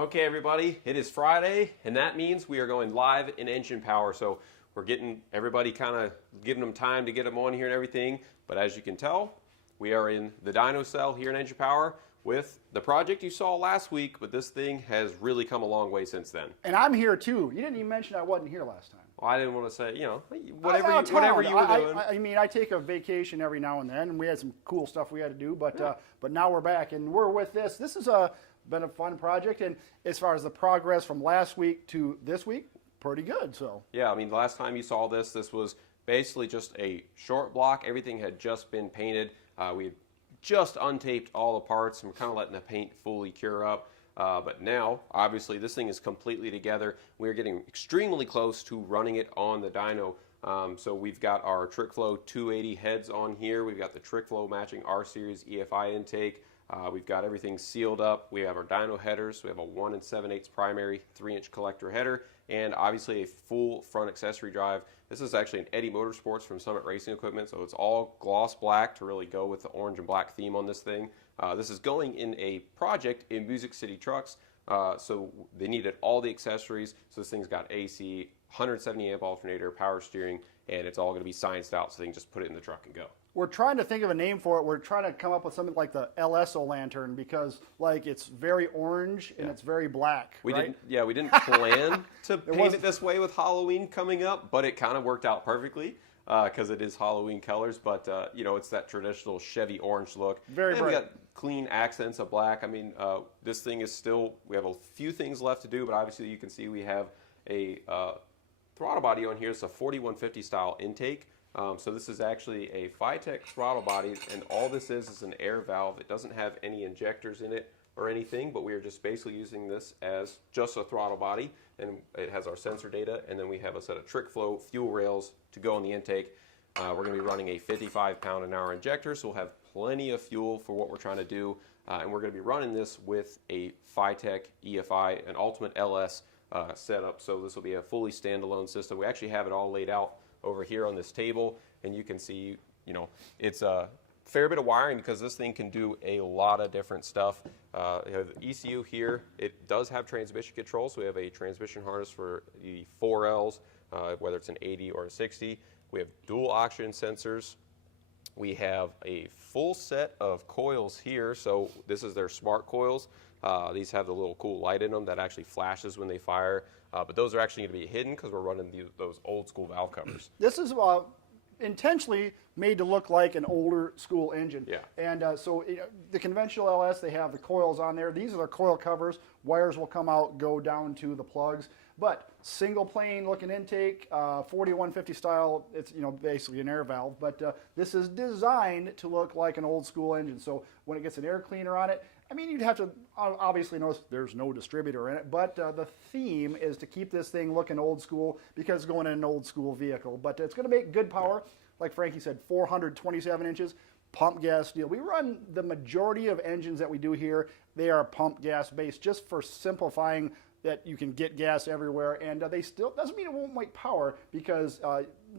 Okay, everybody, it is Friday, and that means we are going live in engine power. So we're getting everybody giving them time to get them on here and everything. But as you can tell, we are in the dyno cell here in engine power with the project you saw last week, but this thing has really come a long way since then. And I'm here too. You didn't even mention I wasn't here last time. Well, I didn't want to say, whatever you were doing. I mean, I take a vacation every now and then, and we had some cool stuff we had to do, but now we're back, and we're with this. This has been a fun project, and as far as the progress from last week to this week, pretty good. So yeah, I mean, the last time you saw this was basically just a short block. Everything had just been painted. We had just untaped all the parts, and we're kind of letting the paint fully cure up. But now, obviously, this thing is completely together. We're getting extremely close to running it on the dyno. So we've got our TrickFlow 280 heads on here. We've got the TrickFlow matching R Series EFI intake. We've got everything sealed up. We have our dyno headers. We have a 1 7/8 primary 3-inch collector header, and obviously a full front accessory drive. This is actually an Eddy Motorsports from Summit Racing Equipment, so it's all gloss black to really go with the orange and black theme on this thing. This is going in a project in Music City Trucks, so they needed all the accessories. So this thing's got AC, 170 amp alternator, power steering, and it's all going to be scienced out so they can just put it in the truck and go. we're trying to think of a name for it. We're trying to come up with something like the LSO lantern because like it's very orange and it's very black. We right? didn't plan to paint it this way with Halloween coming up, but it kind of worked out perfectly because it is Halloween colors. But you know, it's that traditional Chevy orange look. Very bright. We got clean accents of black. I mean, this thing is still. We have a few things left to do, but obviously you can see we have a throttle body on here. It's a 4150 style intake. So this is actually a Phytech throttle body, and all this is an air valve. It doesn't have any injectors in it or anything, but we are just basically using this as just a throttle body, and it has our sensor data, and then we have a set of TrickFlow fuel rails to go in the intake. We're going to be running a 55 pound-an-hour injector, so we'll have plenty of fuel for what we're trying to do, and we're going to be running this with a Phytech EFI, an Ultimate LS setup, so this will be a fully standalone system. We actually have it all laid out over here on this table, and you can see, you know, it's a fair bit of wiring because this thing can do a lot of different stuff. You have the ECU here. It does have transmission control, so we have a transmission harness for the 4Ls, whether it's an 80 or a 60. We have dual oxygen sensors. We have a full set of coils here, so this is their smart coils. These have the little cool light in them that actually flashes when they fire. But those are actually going to be hidden because we're running those old school valve covers. This is intentionally made to look like an older school engine. Yeah. And so you know, the conventional LS, they have the coils on there. These are the coil covers. Wires will come out, go down to the plugs. But single plane looking intake, 4150 style, it's basically an air valve. But this is designed to look like an old school engine. So when it gets an air cleaner on it, I mean, you'd have to obviously notice there's no distributor in it, but the theme is to keep this thing looking old school because it's going in an old school vehicle. But it's going to make good power. Like Frankie said, 427 inches, pump gas steel. We run the majority of engines that we do here, they are pump gas based just for simplifying that you can get gas everywhere. And they still, doesn't mean it won't make power because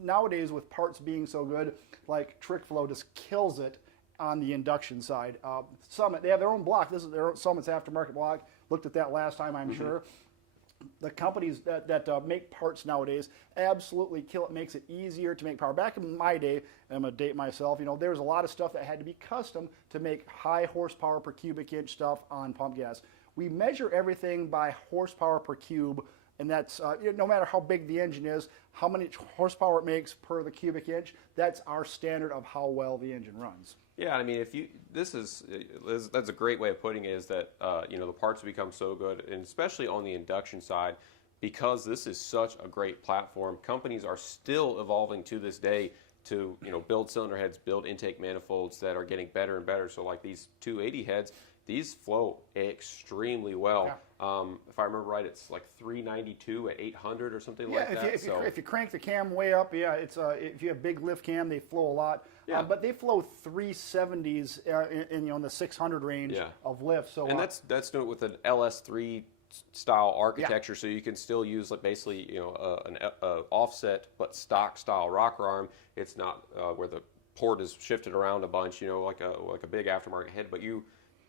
nowadays with parts being so good, like TrickFlow just kills it on the induction side. Summit, they have their own block. This is their Summit's aftermarket block. Looked at that last time, I'm sure. The companies that make parts nowadays absolutely kill it. Makes it easier to make power. Back in my day, and I'm going to date myself, there was a lot of stuff that had to be custom to make high horsepower per cubic inch stuff on pump gas. We measure everything by horsepower per cube, and that's no matter how big the engine is, how many horsepower it makes per the cubic inch, that's our standard of how well the engine runs. Yeah, I mean, that's a great way of putting it, is that the parts have become so good, and especially on the induction side, because this is such a great platform. Companies are still evolving to this day to build cylinder heads, build intake manifolds that are getting better and better. So like these 280 heads, these flow extremely well. Yeah. If I remember right, it's like 392 at 800 or something like that. If you crank the cam way up, it's if you have big lift cam, they flow a lot. Yeah. But they flow 370s in the 600 range of lift. So that's doing it with an LS3 style architecture, so you can still use like basically an offset but stock style rocker arm. It's not where the port is shifted around a bunch, like a big aftermarket head, but you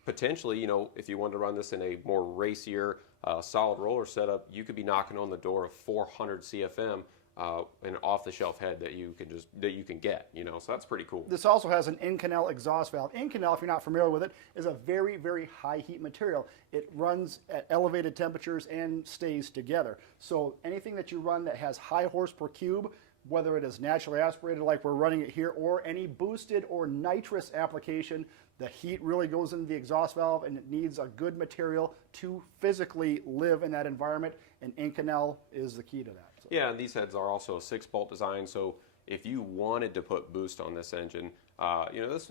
potentially, if you wanted to run this in a more racier, solid roller setup, you could be knocking on the door of 400 CFM. An off-the-shelf head that you can get, so that's pretty cool. This also has an in-canal exhaust valve. In-canal, if you're not familiar with it, is a very, very high heat material. It runs at elevated temperatures and stays together. So anything that you run that has high horse per cube, whether it is naturally aspirated like we're running it here, or any boosted or nitrous application, the heat really goes into the exhaust valve, and it needs a good material to physically live in that environment, and in-canal is the key to that. So. Yeah, and these heads are also a 6-bolt design, so if you wanted to put boost on this engine,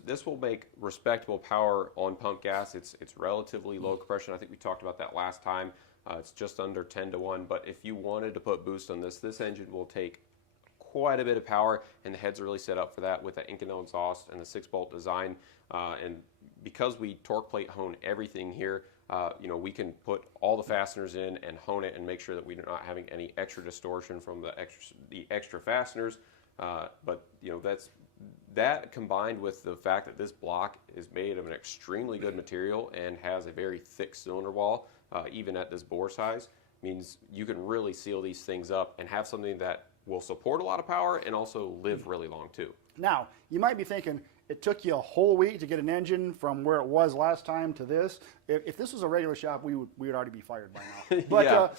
this will make respectable power on pump gas. It's relatively low compression. I think we talked about that last time. It's just under 10-to-1, but if you wanted to put boost on this engine will take quite a bit of power, and the head's really set up for that with the Inconel exhaust and the 6-bolt design. And because we torque plate hone everything here, we can put all the fasteners in and hone it and make sure that we're not having any extra distortion from the extra fasteners. But that combined with the fact that this block is made of an extremely good material and has a very thick cylinder wall, even at this bore size, means you can really seal these things up and have something that will support a lot of power and also live really long too. Now, you might be thinking, it took you a whole week to get an engine from where it was last time to this. If this was a regular shop, we would already be fired by now. But yeah.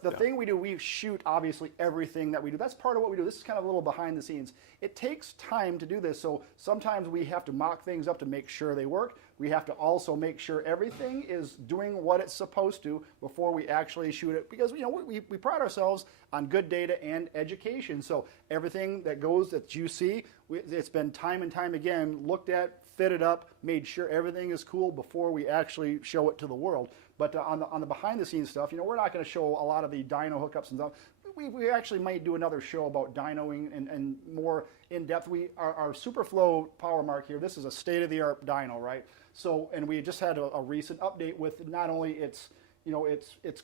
The thing we do, we shoot obviously everything that we do. That's part of what we do. This is kind of a little behind the scenes. It takes time to do this, so sometimes we have to mock things up to make sure they work. We have to also make sure everything is doing what it's supposed to before we actually shoot it, because we pride ourselves on good data and education. So everything that you see, it's been time and time again looked at, fitted up, made sure everything is cool before we actually show it to the world. But on the behind the scenes stuff, we're not going to show a lot of the dyno hookups and stuff. We actually might do another show about dynoing and more in depth. Our Superflow Power Mark here, this is a state-of-the-art dyno, right? So, and we just had a recent update with not only its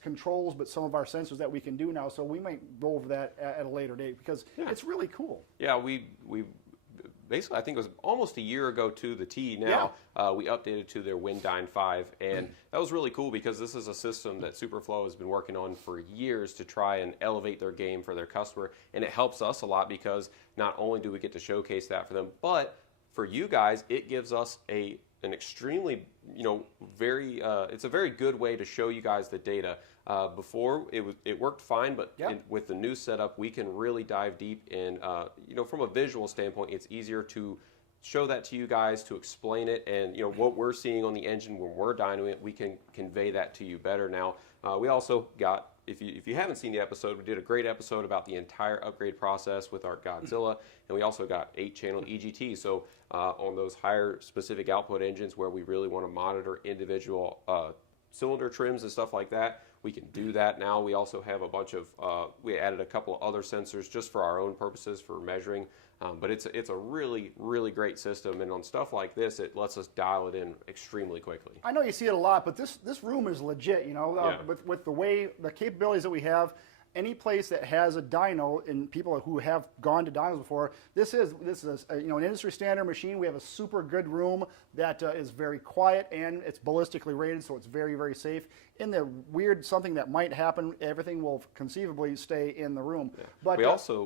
controls, but some of our sensors that we can do now. So we might go over that at a later date, because it's really cool. Yeah, we basically, I think it was almost a year ago to the T now, we updated to their Windyne 5, and that was really cool because this is a system that Superflow has been working on for years to try and elevate their game for their customer, and it helps us a lot because not only do we get to showcase that for them, but for you guys, it gives us an extremely, it's a very good way to show you guys the data. Before it worked fine, but with the new setup, we can really dive deep in. From a visual standpoint, it's easier to show that to you guys, to explain it, and what we're seeing on the engine when we're dynoing it, we can convey that to you better. Now, we also got. If you haven't seen the episode, we did a great episode about the entire upgrade process with our Godzilla, and we also got 8-channel EGT. So on those higher specific output engines where we really want to monitor individual cylinder trims and stuff like that, we can do that now. We also have a bunch of, we added a couple of other sensors just for our own purposes for measuring. But it's a really, really great system, and on stuff like this, it lets us dial it in extremely quickly. I know you see it a lot, but this room is legit, with the capabilities that we have. Any place that has a dyno, and people who have gone to dynos before, this is an industry standard machine. We have a super good room that is very quiet, and it's ballistically rated, so it's very, very safe. In the weird something that might happen, everything will conceivably stay in the room. Yeah. But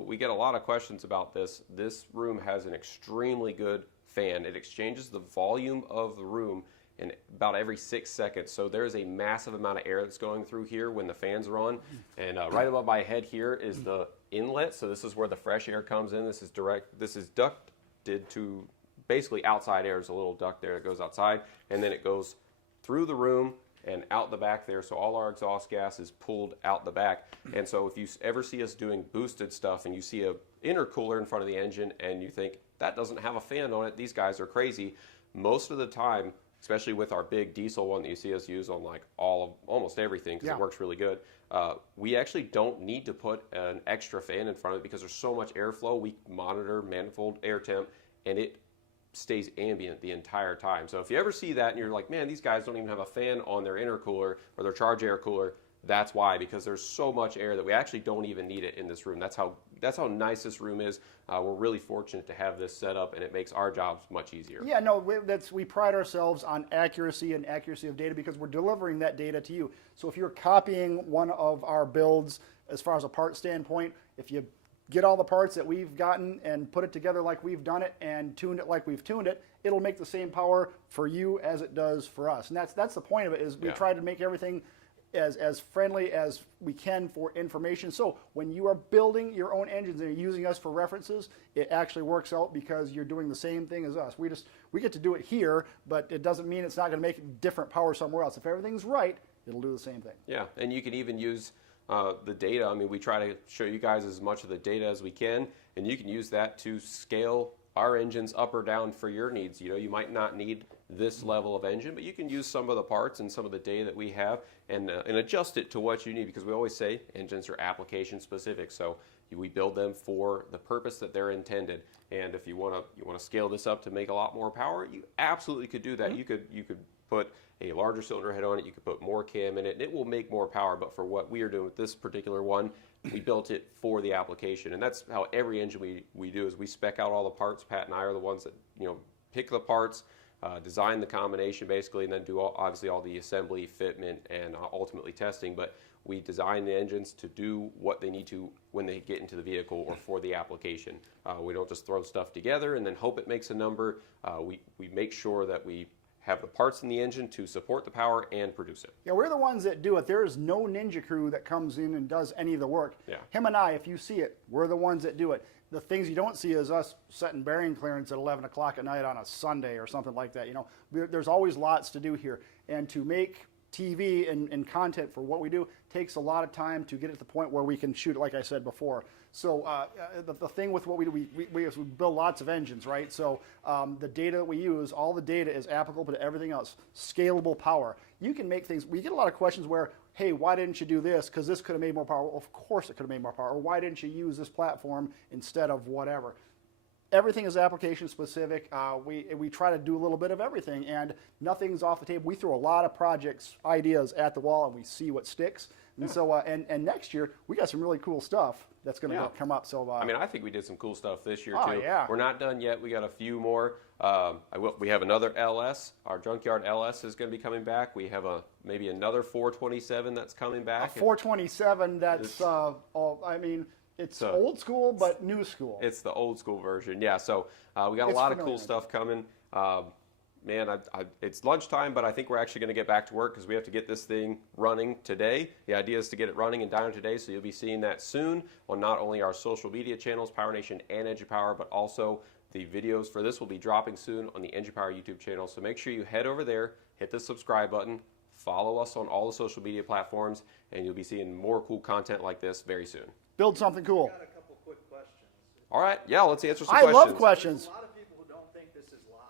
we get a lot of questions about this. This room has an extremely good fan. It exchanges the volume of the room in about every 6 seconds. So there's a massive amount of air that's going through here when the fans are on. And right above my head here is the inlet. So this is where the fresh air comes in. This is ducted to basically outside air. There's a little duct there that goes outside. And then it goes through the room and out the back there. So all our exhaust gas is pulled out the back. And so if you ever see us doing boosted stuff and you see a intercooler in front of the engine and you think, that doesn't have a fan on it, these guys are crazy. Most of the time, especially with our big diesel one that you see us use on like almost everything because it works really good, we actually don't need to put an extra fan in front of it because there's so much airflow. We monitor manifold air temp, and it stays ambient the entire time. So if you ever see that and you're like, man, these guys don't even have a fan on their intercooler or their charge air cooler, that's why, because there's so much air that we actually don't even need it in this room. That's how nice this room is. We're really fortunate to have this set up, and it makes our jobs much easier. Yeah, no, we pride ourselves on accuracy and accuracy of data because we're delivering that data to you. So if you're copying one of our builds as far as a part standpoint, if you get all the parts that we've gotten and put it together like we've done it and tuned it like we've tuned it, it'll make the same power for you as it does for us. And that's the point of it, is we try to make everything as friendly as we can for information. So when you are building your own engines and you're using us for references, it actually works out because you're doing the same thing as us. We get to do it here, but it doesn't mean it's not going to make different power somewhere else. If everything's right, it'll do the same thing. Yeah, and you can even use the data. I mean, we try to show you guys as much of the data as we can, and you can use that to scale our engines up or down for your needs. You know, you might not need this level of engine, but you can use some of the parts and some of the data that we have and adjust it to what you need, because we always say engines are application specific. So we build them for the purpose that they're intended. And if you want to scale this up to make a lot more power, you absolutely could do that. You could put a larger cylinder head on it. You could put more cam in it, and it will make more power. But for what we are doing with this particular one, we built it for the application, and that's how every engine we do is we spec out all the parts. Pat and I are the ones that pick the parts, design the combination basically, and then do obviously all the assembly, fitment, and ultimately testing. But we design the engines to do what they need to when they get into the vehicle or for the application. We don't just throw stuff together and then hope it makes a number. We make sure that we have the parts in the engine to support the power and produce it. Yeah, we're the ones that do it. There is no ninja crew that comes in and does any of the work. Yeah. Him and I, if you see it, we're the ones that do it. The things you don't see is us setting bearing clearance at 11 o'clock at night on a Sunday or something like that. There's always lots to do here. And to make TV and content for what we do takes a lot of time to get it to the point where we can shoot it, like I said before. So the thing with what we do, we build lots of engines, right? So the data that we use, all the data is applicable to everything else. Scalable power. You can make things, we get a lot of questions where, hey, why didn't you do this? Because this could have made more power. Well, of course it could have made more power. Or why didn't you use this platform instead of whatever? Everything is application specific. We try to do a little bit of everything, and nothing's off the table. We throw a lot of projects, ideas at the wall, and we see what sticks. And so, and next year we got some really cool stuff that's going to come up. So, I mean, I think we did some cool stuff this year too. Yeah. We're not done yet. We got a few more. We have another LS. Our junkyard LS is going to be coming back. We have maybe another 427 that's coming back. A 427. That's it's old school but new school. It's the old school version. Yeah. So we got a lot of cool stuff coming. Man, it's lunchtime, but I think we're actually going to get back to work because we have to get this thing running today. The idea is to get it running and down today, so you'll be seeing that soon on not only our social media channels, PowerNation and EnginePower, but also the videos for this will be dropping soon on the EnginePower YouTube channel. So make sure you head over there, hit the subscribe button, follow us on all the social media platforms, and you'll be seeing more cool content like this very soon. Build something cool. I've got a couple quick questions. All right, yeah, let's answer some questions. I love questions. There's a lot of people who don't think this is live.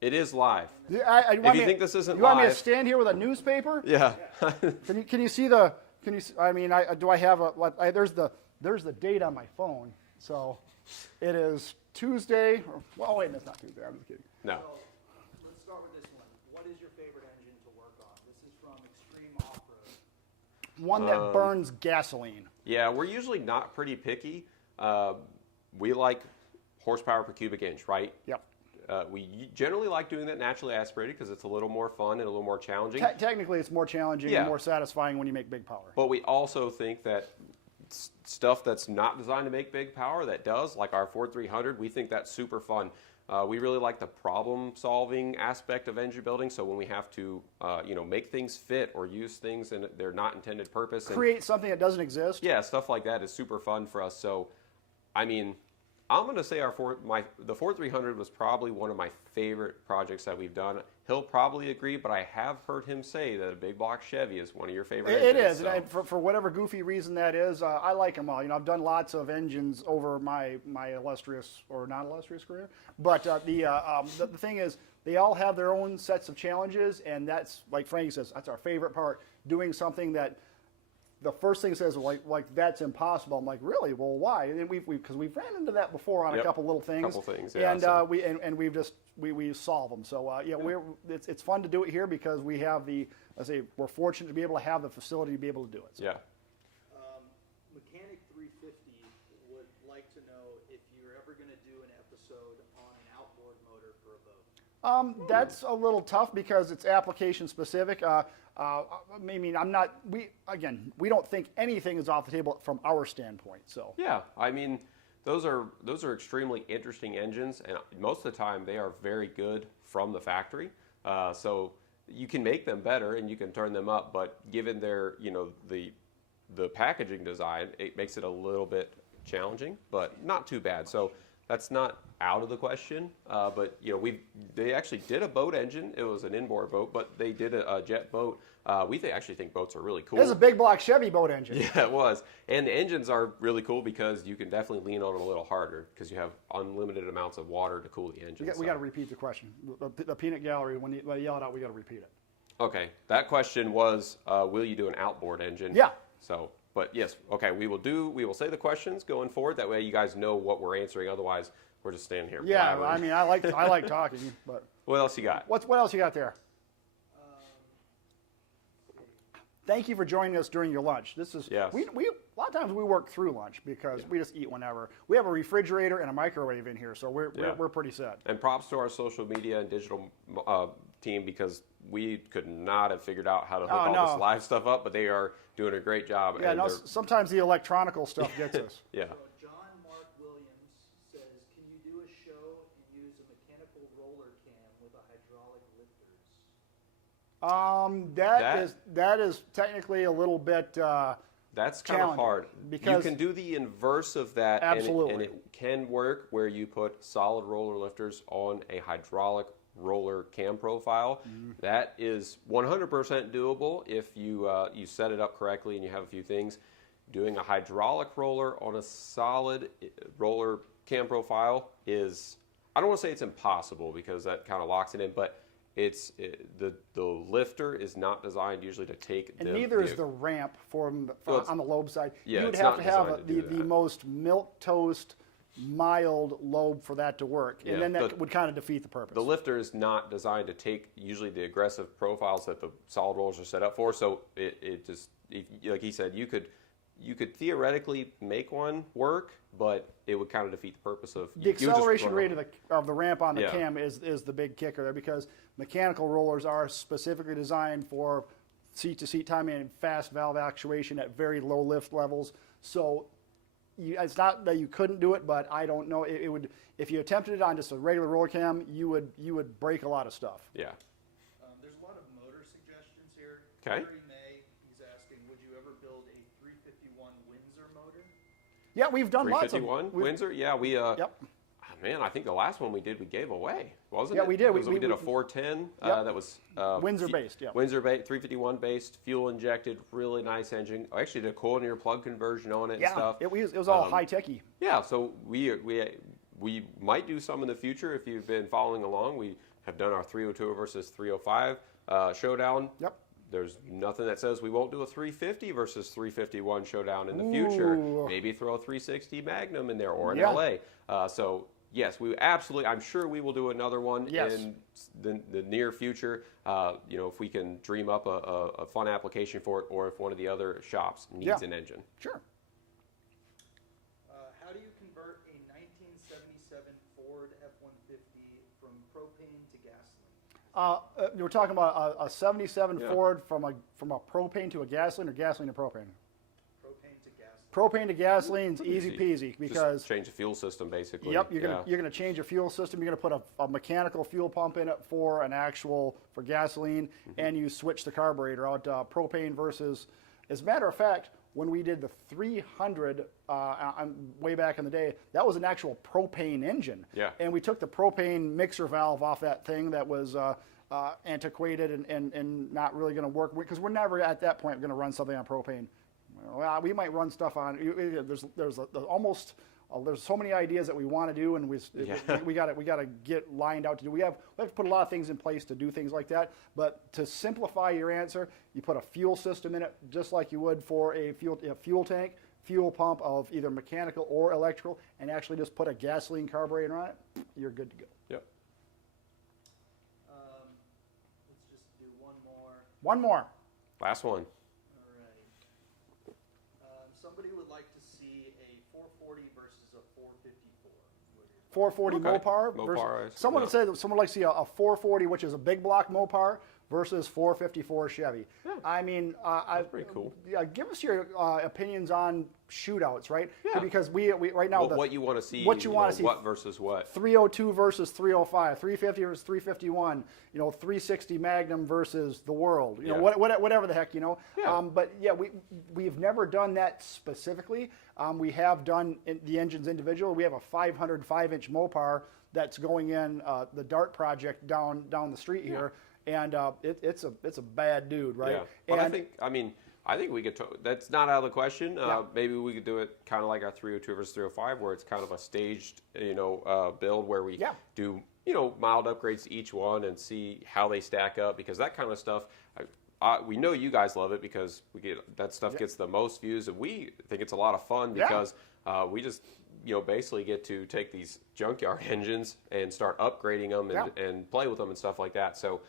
It is live. If you think this isn't you want me to live- stand here with a newspaper? Yeah. Can you see the? Can you? I mean, do I have a? There's the date on my phone. So, it is Tuesday. Well, wait, that's not Tuesday. I'm just kidding. No. So let's start with this one. What is your favorite engine to work on? This is from Extreme Off-Road. One that burns gasoline. Yeah, we're usually not pretty picky. We like horsepower per cubic inch, right? Yep. We generally like doing that naturally aspirated because it's a little more fun and a little more challenging. Technically, it's more challenging and more satisfying when you make big power. But we also think that stuff that's not designed to make big power that does, like our 4300, we think that's super fun. We really like the problem-solving aspect of engine building. So when we have to, make things fit or use things in their not intended purpose, Create something that doesn't exist. Yeah, stuff like that is super fun for us. So, I mean, I'm going to say the 4300 was probably one of my favorite projects that we've done. He'll probably agree, but I have heard him say that a big block Chevy is one of your favorite engines. It is, so. and for whatever goofy reason that is, I like them all. I've done lots of engines over my illustrious or non-illustrious career, but the thing is, they all have their own sets of challenges, and that's, like Frankie says, that's our favorite part, doing something that the first thing says like that's impossible. I'm like, really? Well, why? And because we've ran into that before on a couple little things. Yeah, and so. we solve them. So it's fun to do it here because we have we're fortunate to be able to have the facility to be able to do it. So. Yeah. Mechanic 350 would like to know if you're ever going to do an episode on an outboard motor for a boat. That's a little tough because it's application specific. I mean, we don't think anything is off the table from our standpoint. So Yeah, I mean, those are extremely interesting engines, and most of the time they are very good from the factory. So you can make them better and you can turn them up, but given their the packaging design, it makes it a little bit challenging, but not too bad. So that's not out of the question. But they actually did a boat engine. It was an inboard boat, but they did a jet boat. We actually think boats are really cool. There's a big block Chevy boat engine. Yeah, it was. And the engines are really cool because you can definitely lean on them a little harder because you have unlimited amounts of water to cool the engine. We got to repeat the question. The peanut gallery, when you yell it out, we got to repeat it. Okay, that question was, will you do an outboard engine? Yeah. So, but yes, okay, we will say the questions going forward. That way you guys know what we're answering. Otherwise, we're just standing here. Yeah, blabbering. I mean, I like talking, but What else you got? what else you got there? Thank you for joining us during your lunch. This is Yes. we a lot of times we work through lunch because we just eat whenever. We have a refrigerator and a microwave in here, so we're pretty set. And props to our social media and digital team because we could not have figured out how to hook all this live stuff up, but they are doing a great job. Yeah, and no, sometimes the electronical stuff gets us. Yeah. So John Mark Williams says, can you do a show and use a mechanical roller cam with a hydraulic lifters? That is technically a little bit. That's kind of hard because you can do the inverse of that. Absolutely. And it can work where you put solid roller lifters on a hydraulic roller cam profile. That is 100% doable if you set it up correctly and you have a few things. Doing a hydraulic roller on a solid roller cam profile is, I don't want to say it's impossible because that kind of locks it in, but the lifter is not designed usually to take. And neither is the ramp on the lobe side. Yeah, you would it's have not to have designed to do the that. most milk toast mild lobe for that to work, Yeah, and then that would kind of defeat the purpose. The lifter is not designed to take usually the aggressive profiles that the solid rollers are set up for. So it just, like he said, you could theoretically make one work, but it would kind of defeat the purpose of the acceleration rate of the ramp on the cam is the big kicker there because mechanical rollers are specifically designed for seat-to-seat timing and fast valve actuation at very low lift levels. So it's not that you couldn't do it, but I don't know. It would, if you attempted it on just a regular roller cam, you would break a lot of stuff. Yeah. There's a lot of motor suggestions here. Okay. Larry May, he's asking, would you ever build a 351 Windsor motor? Yeah, we've done lots of 351 Windsor. Yeah, we. Yep. Man, I think the last one we did, we gave away, wasn't Yeah, it? we did. We did a 410 that was Windsor based. Yeah. Windsor 351 based, fuel injected, really nice engine. I actually did a coil near plug conversion on it and stuff. It was all high techy. Yeah, so we might do some in the future if you've been following along. We have done our 302 versus 305 showdown. Yep. There's nothing that says we won't do a 350 versus 351 showdown in the future. Maybe throw a 360 Magnum in there or an LA. So yes, we absolutely. I'm sure we will do another one in the near future. If we can dream up a fun application for it, or if one of the other shops needs an engine. Sure. How do you convert a 1977 Ford F-150 from propane to gasoline? We're talking about a 77 Ford from a propane to a gasoline or gasoline to propane? Propane to gasoline. Propane to gasoline is easy peasy because just change the fuel system basically. Yep, you're gonna change your fuel system. You're gonna put a mechanical fuel pump in it for gasoline, and you switch the carburetor out. Propane versus, as a matter of fact, when we did the 300 way back in the day, that was an actual propane engine. Yeah. And we took the propane mixer valve off that thing that was antiquated and not really going to work because we're never at that point going to run something on propane. Well, we might run stuff on. There's almost There's so many ideas that we want to do, and we got to get lined out to do. We have to put a lot of things in place to do things like that. But to simplify your answer, you put a fuel system in it, just like you would for a fuel tank, fuel pump of either mechanical or electrical, and actually just put a gasoline carburetor on it. You're good to go. Yep. Let's just do one more. One more. Last one. All right. Somebody would like to see a 440 versus a 454. 440 Okay. Mopar. Mopar, Someone would say that someone would like to see a 440, which is a big block Mopar, versus 454 Chevy. Yeah. I mean, That's pretty cool. Yeah, give us your opinions on shootouts, right? Yeah. Because we right now What you want to see? what you want to see. What versus what? 302 versus 305, 350 versus 351, 360 Magnum versus the World, Yeah. whatever the heck, Yeah. But yeah, we've never done that specifically. We have done the engines individual. We have a 505-inch Mopar that's going in the Dart project down the street here, and it's a bad dude, right? Yeah. But And I think we could. That's not out of the question. Maybe we could do it kind of like our 302 versus 305, where it's kind of a staged, build where we do, mild upgrades to each one and see how they stack up, because that kind of stuff. We know you guys love it because that stuff gets the most views, and we think it's a lot of fun because we just basically get to take these junkyard engines and start upgrading them and play with them and stuff like that. So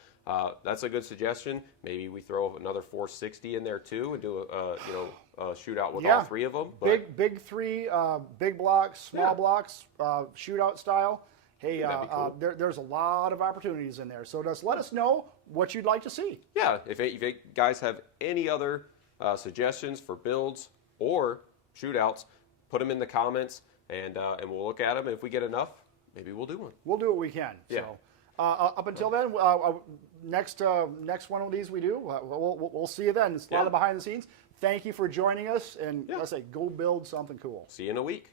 that's a good suggestion. Maybe we throw another 460 in there too and do a shootout with all three of them. But big three, big blocks, small blocks, shootout style. Hey, that'd be cool. There's a lot of opportunities in there. So just let us know what you'd like to see. Yeah, if you guys have any other suggestions for builds or shootouts, put them in the comments, and we'll look at them. And if we get enough, maybe we'll do one. We'll do what we can. Yeah. So up until then, next one of these we do, we'll see you then. It's a lot of behind the scenes. Thank you for joining us, and let's say go build something cool. See you in a week.